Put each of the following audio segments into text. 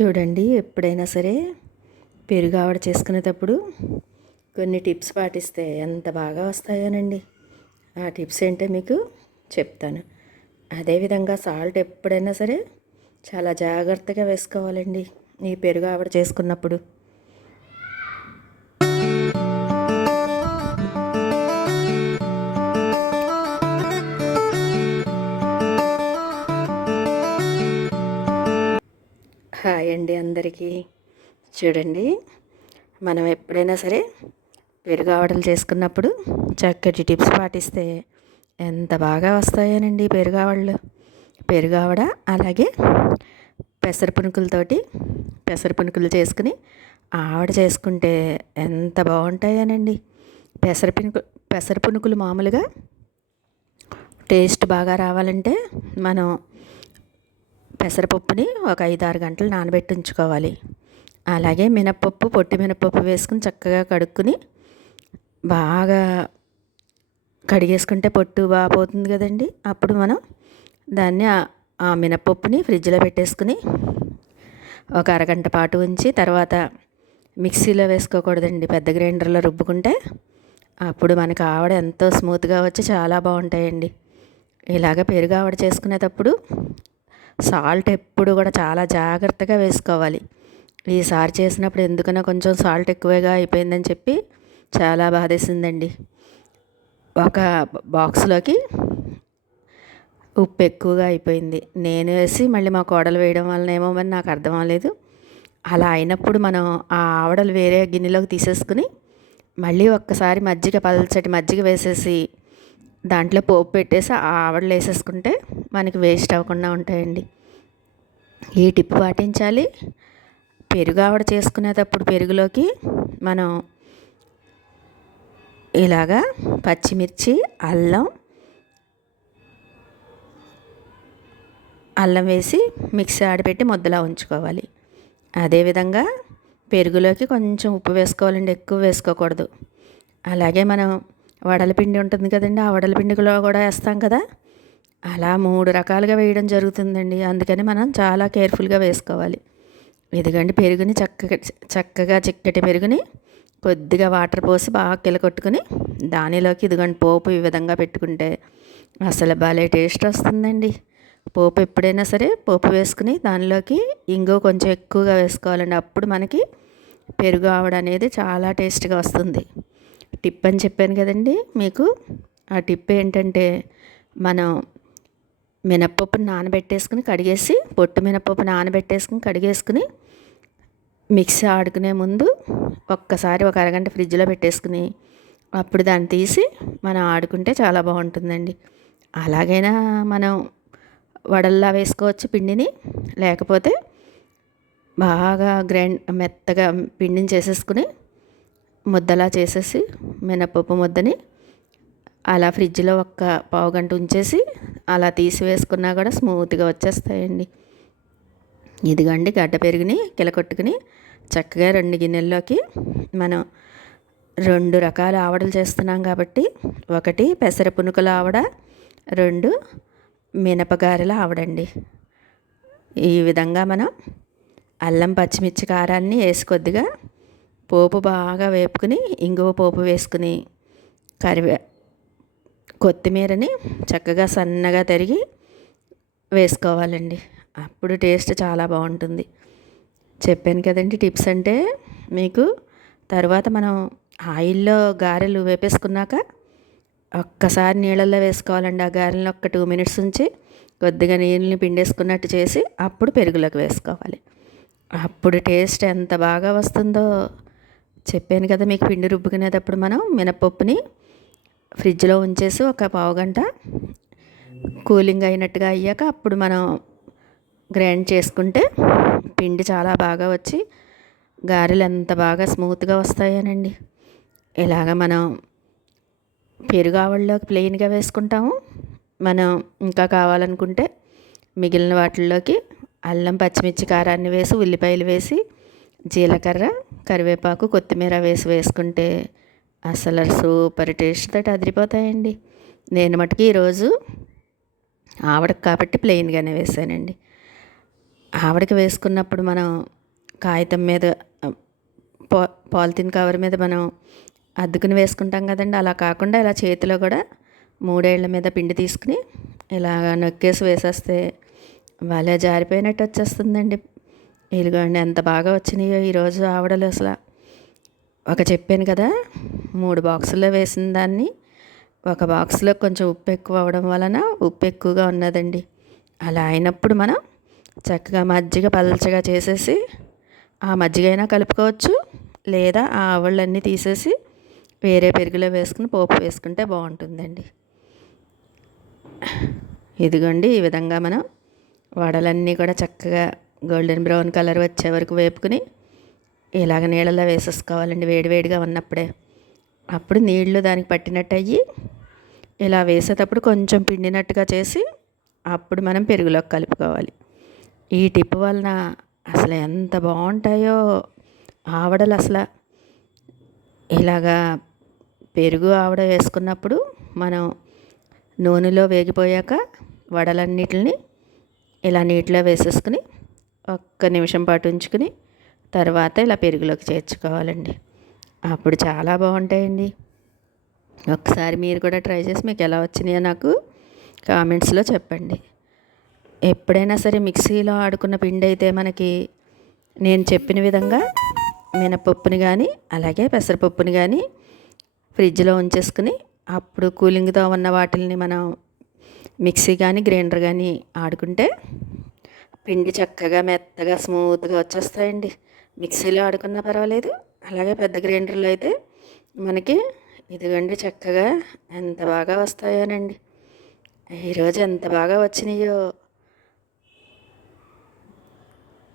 చూడండి ఎప్పుడైనా సరే పెరుగు ఆవిడ చేసుకునేటప్పుడు కొన్ని టిప్స్ పాటిస్తే ఎంత బాగా వస్తాయోనండి. ఆ టిప్స్ ఏంటో మీకు చెప్తాను. అదేవిధంగా సాల్ట్ ఎప్పుడైనా సరే చాలా జాగ్రత్తగా వేసుకోవాలండి. ఈ పెరుగు ఆవిడ చేసుకున్నప్పుడు. అండి అందరికీ. చూడండి మనం ఎప్పుడైనా సరే పెరుగు ఆవడలు చేసుకున్నప్పుడు చక్కటి టిప్స్ పాటిస్తే ఎంత బాగా వస్తాయోనండి పెరుగు పెరుగావడ అలాగే పెసర పునుకులతోటి పెసర పునుకులు చేసుకుని ఆవిడ చేసుకుంటే ఎంత బాగుంటాయోనండి. పెసర పునుకు పెసర పునుకులు మామూలుగా టేస్ట్ బాగా రావాలంటే మనం పెసరపప్పుని ఒక ఐదు ఆరు గంటలు నానబెట్టి ఉంచుకోవాలి అలాగే మినప్పప్పు పొట్టి మినప్పప్పు వేసుకుని చక్కగా కడుక్కుని బాగా కడిగేసుకుంటే పొట్టు బాగా పోతుంది కదండి. అప్పుడు మనం దాన్ని ఆ మినప్పప్పుని ఫ్రిడ్జ్లో పెట్టేసుకుని ఒక అరగంట పాటు ఉంచి తర్వాత మిక్సీలో వేసుకోకూడదండి. పెద్ద గ్రైండర్లో రుబ్బుకుంటే అప్పుడు మనకు ఆవిడ ఎంతో స్మూత్గా వచ్చి చాలా బాగుంటాయండి. ఇలాగ పెరుగు ఆవిడ చేసుకునేటప్పుడు సాల్ట్ ఎప్పుడు కూడా చాలా జాగ్రత్తగా వేసుకోవాలి. ఈసారి చేసినప్పుడు ఎందుకన్నా కొంచెం సాల్ట్ ఎక్కువగా అయిపోయిందని చెప్పి చాలా బాధేసిందండి. ఒక బాక్స్లోకి ఉప్పు ఎక్కువగా అయిపోయింది. నేను వేసి మళ్ళీ మా కోడలు వేయడం వలన ఏమో మరి నాకు అర్థం అవ్వలేదు. అలా అయినప్పుడు మనం ఆ ఆవడలు వేరే గిన్నెలోకి తీసేసుకుని మళ్ళీ ఒక్కసారి మజ్జిగ పల్చటి మజ్జిగ వేసేసి దాంట్లో పోపు పెట్టేసి ఆవడలు వేసేసుకుంటే మనకి వేస్ట్ అవ్వకుండా ఉంటాయండి. ఈ టిప్ పాటించాలి. పెరుగు ఆవడ చేసుకునేటప్పుడు పెరుగులోకి మనం ఇలాగా పచ్చిమిర్చి అల్లం అల్లం వేసి మిక్సీ ఆడిపెట్టి ముద్దలా ఉంచుకోవాలి. అదేవిధంగా పెరుగులోకి కొంచెం ఉప్పు వేసుకోవాలండి. ఎక్కువ వేసుకోకూడదు. అలాగే మనం వడలపిండి ఉంటుంది కదండి ఆ వడలపిండిలో కూడా వేస్తాం కదా. అలా మూడు రకాలుగా వేయడం జరుగుతుందండి. అందుకని మనం చాలా కేర్ఫుల్గా వేసుకోవాలి. ఎదుగండి పెరుగుని చక్కగా చక్కగా చిక్కటి పెరుగుని కొద్దిగా వాటర్ పోసి బాగా కిలకొట్టుకుని దానిలోకి ఇదిగండి పోపు ఈ విధంగా పెట్టుకుంటే అసలు భలే టేస్ట్ వస్తుందండి. పోపు ఎప్పుడైనా సరే పోపు వేసుకుని దానిలోకి ఇంగో కొంచెం ఎక్కువగా వేసుకోవాలండి. అప్పుడు మనకి పెరుగు ఆవడం అనేది చాలా టేస్ట్గా వస్తుంది. టిప్ అని చెప్పాను కదండి మీకు. ఆ టిప్ ఏంటంటే మనం మినప్పప్పుని నానబెట్టేసుకుని కడిగేసి పొట్టు మినప్పప్పు నానబెట్టేసుకుని కడిగేసుకుని మిక్సీ ఆడుకునే ముందు ఒక్కసారి ఒక అరగంట ఫ్రిడ్జ్లో పెట్టేసుకుని అప్పుడు దాన్ని తీసి మనం ఆడుకుంటే చాలా బాగుంటుందండి. అలాగైనా మనం వడల్లా వేసుకోవచ్చు పిండిని లేకపోతే బాగా గ్రైండ్ మెత్తగా పిండిని చేసేసుకుని ముద్దలా చేసేసి మినపప్పు ముద్దని అలా ఫ్రిడ్జ్లో ఒక్క పావు గంట ఉంచేసి అలా తీసి వేసుకున్నా కూడా స్మూత్గా వచ్చేస్తాయండి. ఇదిగండి గడ్డ పెరిగిని కిలకొట్టుకుని చక్కగా రెండు గిన్నెల్లోకి మనం రెండు రకాల ఆవడలు చేస్తున్నాం కాబట్టి ఒకటి పెసర పునుకుల ఆవడ రెండు మినపగారెల ఆవడండి. ఈ విధంగా మనం అల్లం పచ్చిమిర్చి కారాన్ని వేసి కొద్దిగా పోపు బాగా వేపుకుని ఇంగువ పోపు వేసుకుని కరివే కొత్తిమీరని చక్కగా సన్నగా తరిగి వేసుకోవాలండి. అప్పుడు టేస్ట్ చాలా బాగుంటుంది. చెప్పాను కదండి టిప్స్ అంటే మీకు తర్వాత మనం ఆయిల్లో గారెలు వేపేసుకున్నాక ఒక్కసారి నీళ్ళల్లో వేసుకోవాలండి. ఆ గారెలను ఒక్క టూ మినిట్స్ ఉంచి కొద్దిగా నీళ్ళని పిండేసుకున్నట్టు చేసి అప్పుడు పెరుగులోకి వేసుకోవాలి. అప్పుడు టేస్ట్ ఎంత బాగా వస్తుందో చెప్పాను కదా మీకు పిండి రుబ్బుకునేటప్పుడు మనం మినపప్పుని ఫ్రిడ్జ్లో ఉంచేసి ఒక పావు గంట కూలింగ్ అయినట్టుగా అయ్యాక అప్పుడు మనం గ్రైండ్ చేసుకుంటే పిండి చాలా బాగా వచ్చి గారెలు ఎంత బాగా స్మూత్గా వస్తాయనండి. ఇలాగ మనం పెరుగు ఆవళ్ళలోకి ప్లెయిన్గా వేసుకుంటాము మనం ఇంకా కావాలనుకుంటే మిగిలిన వాటిల్లోకి అల్లం పచ్చిమిర్చి కారాన్ని వేసి ఉల్లిపాయలు వేసి జీలకర్ర కరివేపాకు కొత్తిమీర వేసి వేసుకుంటే అసలు సూపర్ టేస్ట్ తోటి అదిరిపోతాయండి. నేను మటుకు ఈరోజు ఆవిడకి కాబట్టి ప్లెయిన్గానే వేసానండి. ఆవిడకి వేసుకున్నప్పుడు మనం కాగితం మీద పా పాలిథిన్ కవర్ మీద మనం అద్దుకుని వేసుకుంటాం కదండి. అలా కాకుండా ఇలా చేతిలో కూడా మూడేళ్ళ మీద పిండి తీసుకుని ఇలా నొక్కేసి వేసేస్తే భలే జారిపోయినట్టు వచ్చేస్తుందండి. ఇదిగోండి ఎంత బాగా వచ్చినాయో ఈరోజు ఆవిడలు అసలు. ఒక చెప్పాను కదా మూడు బాక్సుల్లో వేసిన దాన్ని. ఒక బాక్స్లో కొంచెం ఉప్పు ఎక్కువ అవ్వడం వలన ఉప్పు ఎక్కువగా ఉన్నదండి. అలా అయినప్పుడు మనం చక్కగా మజ్జిగ పలచగా చేసేసి ఆ మజ్జిగ అయినా కలుపుకోవచ్చు లేదా ఆ ఆవళ్ళన్నీ తీసేసి వేరే పెరుగులో వేసుకుని పోపు వేసుకుంటే బాగుంటుందండి. ఇదిగోండి ఈ విధంగా మనం వడలన్నీ కూడా చక్కగా గోల్డెన్ బ్రౌన్ కలర్ వచ్చే వరకు వేపుకుని ఇలాగ నీళ్ళలో వేసేసుకోవాలండి వేడివేడిగా ఉన్నప్పుడే. అప్పుడు నీళ్ళు దానికి పట్టినట్టు అయ్యి ఇలా వేసేటప్పుడు కొంచెం పిండినట్టుగా చేసి అప్పుడు మనం పెరుగులోకి కలుపుకోవాలి. ఈ టిప్ వలన అసలు ఎంత బాగుంటాయో ఆవడలు అసలు. ఇలాగా పెరుగు ఆవిడ వేసుకున్నప్పుడు మనం నూనెలో వేగిపోయాక వడలన్నిటిని ఇలా నీటిలో వేసేసుకుని ఒక్క నిమిషం పాటు ఉంచుకుని తర్వాత ఇలా పెరుగులోకి చేర్చుకోవాలండి. అప్పుడు చాలా బాగుంటాయండి. ఒకసారి మీరు కూడా ట్రై చేసి మీకు ఎలా వచ్చినాయో నాకు కామెంట్స్లో చెప్పండి. ఎప్పుడైనా సరే మిక్సీలో ఆడుకున్న పిండి అయితే మనకి నేను చెప్పిన విధంగా మినపప్పుని కానీ అలాగే పెసరపప్పుని కానీ ఫ్రిడ్జ్లో ఉంచేసుకుని అప్పుడు కూలింగ్తో ఉన్న వాటిల్ని మనం మిక్సీ కానీ గ్రైండర్ కానీ ఆడుకుంటే పిండి చక్కగా మెత్తగా స్మూత్గా వచ్చేస్తాయండి. మిక్సీలో ఆడుకున్నా పర్వాలేదు. అలాగే పెద్ద గ్రైండర్లో అయితే మనకి ఇదిగండి చక్కగా ఎంత బాగా వస్తాయోనండి. ఈరోజు ఎంత బాగా వచ్చినాయో.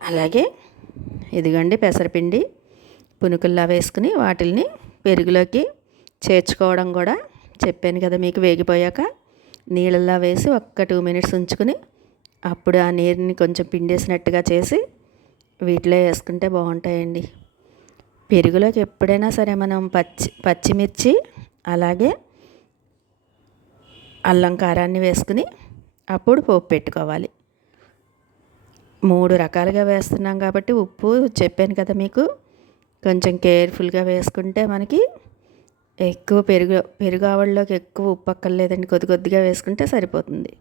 అలాగే ఇదిగండి పెసరపిండి పునుకుల్లా వేసుకుని వాటిల్ని పెరుగులోకి చేర్చుకోవడం కూడా చెప్పాను కదా మీకు వేగిపోయాక. నీళ్ళల్లా వేసి ఒక్క టూ మినిట్స్ ఉంచుకుని అప్పుడు ఆ నీరుని కొంచెం పిండేసినట్టుగా చేసి వీటిలో వేసుకుంటే బాగుంటాయండి. పెరుగులోకి ఎప్పుడైనా సరే మనం పచ్చి పచ్చిమిర్చి అలాగే అల్లం కారాన్ని వేసుకుని అప్పుడు పోపు పెట్టుకోవాలి. మూడు రకాలుగా వేస్తున్నాం కాబట్టి ఉప్పు చెప్పాను కదా మీకు. కొంచెం కేర్ఫుల్గా వేసుకుంటే మనకి ఎక్కువ పెరుగు పెరుగు ఆవడలోకి ఎక్కువ ఉప్పు అక్కర్లేదండి. కొద్ది కొద్దిగా వేసుకుంటే సరిపోతుంది.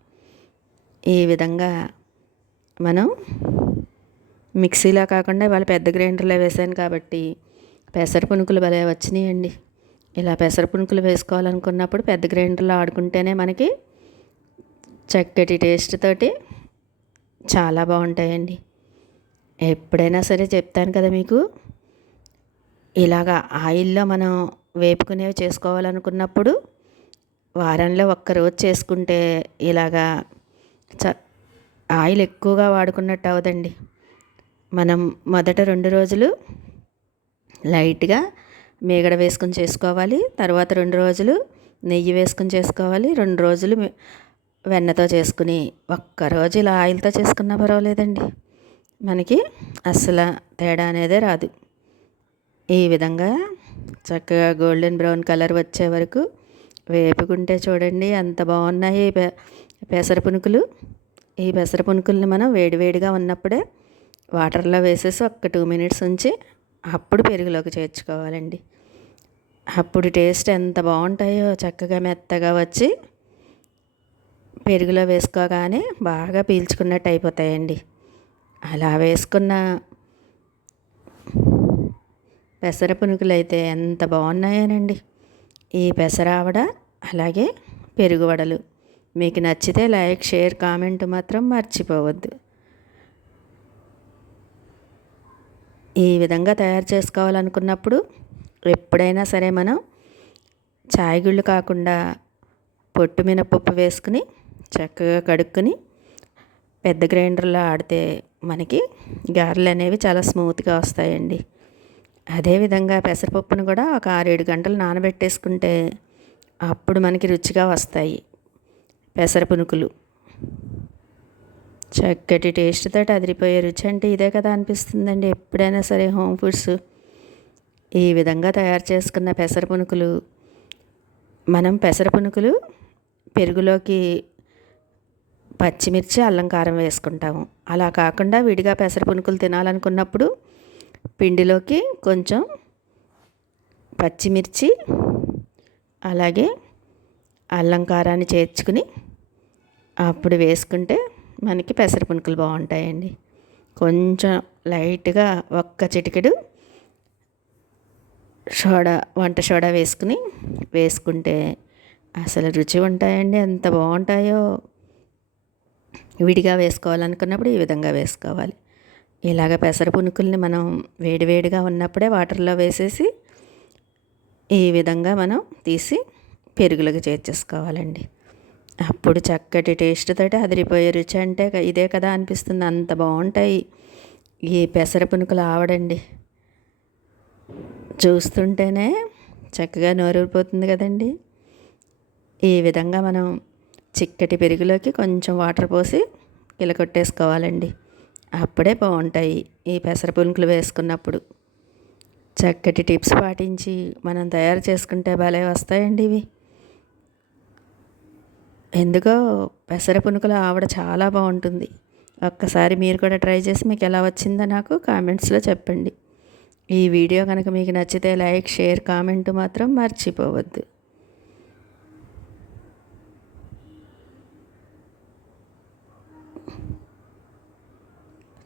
ఈ విధంగా మనం మిక్సీలో కాకుండా ఇవాళ పెద్ద గ్రైండర్లో వేసాను కాబట్టి పెసర పునుకులు భలే వచ్చినాయండి. ఇలా పెసర పునుకులు వేసుకోవాలనుకున్నప్పుడు పెద్ద గ్రైండర్లో ఆడుకుంటేనే మనకి చక్కటి టేస్ట్ తోటి చాలా బాగుంటాయండి. ఎప్పుడైనా సరే చెప్తాను కదా మీకు ఇలాగా ఆయిల్లో మనం వేపుకునేవి చేసుకోవాలనుకున్నప్పుడు వారంలో ఒక్కరోజు చేసుకుంటే ఇలాగా చ ఆయిల్ ఎక్కువగా వాడుకున్నట్టు అవదండి. మనం మొదట రెండు రోజులు లైట్గా మీగడ వేసుకుని చేసుకోవాలి. తర్వాత రెండు రోజులు నెయ్యి వేసుకుని చేసుకోవాలి. రెండు రోజులు వెన్నతో చేసుకుని ఒక్కరోజు ఇలా ఆయిల్తో చేసుకున్నా పర్వాలేదండి. మనకి అస్సలు తేడా అనేదే రాదు. ఈ విధంగా చక్కగా గోల్డెన్ బ్రౌన్ కలర్ వచ్చే వరకు వేపుకుంటే చూడండి ఎంత బాగున్నాయి. పెసర పునుకులు. ఈ పెసర పునుకుల్ని మనం వేడివేడిగా ఉన్నప్పుడే వాటర్లో వేసేసి ఒక్క టూ మినిట్స్ ఉంచి అప్పుడు పెరుగులోకి చేర్చుకోవాలండి. అప్పుడు టేస్ట్ ఎంత బాగుంటాయో చక్కగా మెత్తగా వచ్చి పెరుగులో వేసుకోగానే బాగా పీల్చుకున్నట్టు అయిపోతాయండి. అలా వేసుకున్న పెసర పునుకులు అయితే ఎంత బాగున్నాయోనండి. ఈ పెసరావడ అలాగే పెరుగు వడలు. మీకు నచ్చితే లైక్ షేర్ కామెంట్ మాత్రం మర్చిపోవద్దు. ఈ విధంగా తయారు చేసుకోవాలనుకున్నప్పుడు ఎప్పుడైనా సరే మనం చాయగుళ్ళు కాకుండా పొట్టు మినపప్పు వేసుకుని చక్కగా కడుక్కొని పెద్ద గ్రైండర్లో ఆడితే మనకి గారెలు అనేవి చాలా స్మూత్గా వస్తాయండి. అదేవిధంగా పెసరపప్పును కూడా ఒక ఆరేడు గంటలు నానబెట్టేసుకుంటే అప్పుడు మనకి రుచిగా వస్తాయి. పెసర పునుకులు. చక్కటి టేస్ట్ తోటి అదిరిపోయే రుచి అంటే ఇదే కదా అనిపిస్తుందండి. ఎప్పుడైనా సరే హోమ్ ఫుడ్స్ ఈ విధంగా తయారు చేసుకున్న పెసర పునుకులు. మనం పెసర పునుకులు పెరుగులోకి పచ్చిమిర్చి అల్లం కారం వేసుకుంటాము. అలా కాకుండా విడిగా పెసర పునుకులు తినాలనుకున్నప్పుడు పిండిలోకి కొంచెం పచ్చిమిర్చి అలాగే అల్లం కారాన్ని చేర్చుకుని అప్పుడు వేసుకుంటే మనకి పెసర పునుకులు బాగుంటాయండి. కొంచెం లైట్గా ఒక్క చిటికెడు సోడా వంట సోడా వేసుకుని వేసుకుంటే అసలు రుచి ఉంటాయండి. ఎంత బాగుంటాయో. విడిగా వేసుకోవాలనుకున్నప్పుడు ఈ విధంగా వేసుకోవాలి. ఇలాగ పెసర పునుకుల్ని మనం వేడివేడిగా ఉన్నప్పుడే వాటర్లో వేసేసి ఈ విధంగా మనం తీసి పెరుగులకు చేర్చేసుకోవాలండి అప్పుడు చక్కటి టేస్ట్ తోటి అదిరిపోయే రుచి అంటే ఇదే కదా అనిపిస్తుంది. అంత బాగుంటాయి. ఈ పెసర పునుకులు ఆవడండి. చూస్తుంటేనే చక్కగా నోరూరిపోతుంది కదండి. ఈ విధంగా మనం చిక్కటి పెరుగులోకి కొంచెం వాటర్ పోసి కొట్టేసుకోవాలండి. అప్పుడే బాగుంటాయి ఈ పెసర పునుకులు వేసుకున్నప్పుడు. చక్కటి టిప్స్ పాటించి మనం తయారు చేసుకుంటే భలే వస్తాయండి ఇవి. ఎందుకో పెసర పునుకుల ఆవిడ చాలా బాగుంటుంది. ఒక్కసారి మీరు కూడా ట్రై చేసి మీకు ఎలా వచ్చిందో నాకు కామెంట్స్లో చెప్పండి. ఈ వీడియో కనుక మీకు నచ్చితే లైక్ షేర్ కామెంట్ మాత్రం మర్చిపోవద్దు.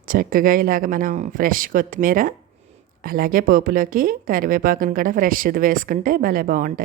చక్కగా ఇలాగ మనం ఫ్రెష్ కొత్తిమీర అలాగే పోపులోకి కరివేపాకును కూడా ఫ్రెష్ది వేసుకుంటే భలే బాగుంటాయి.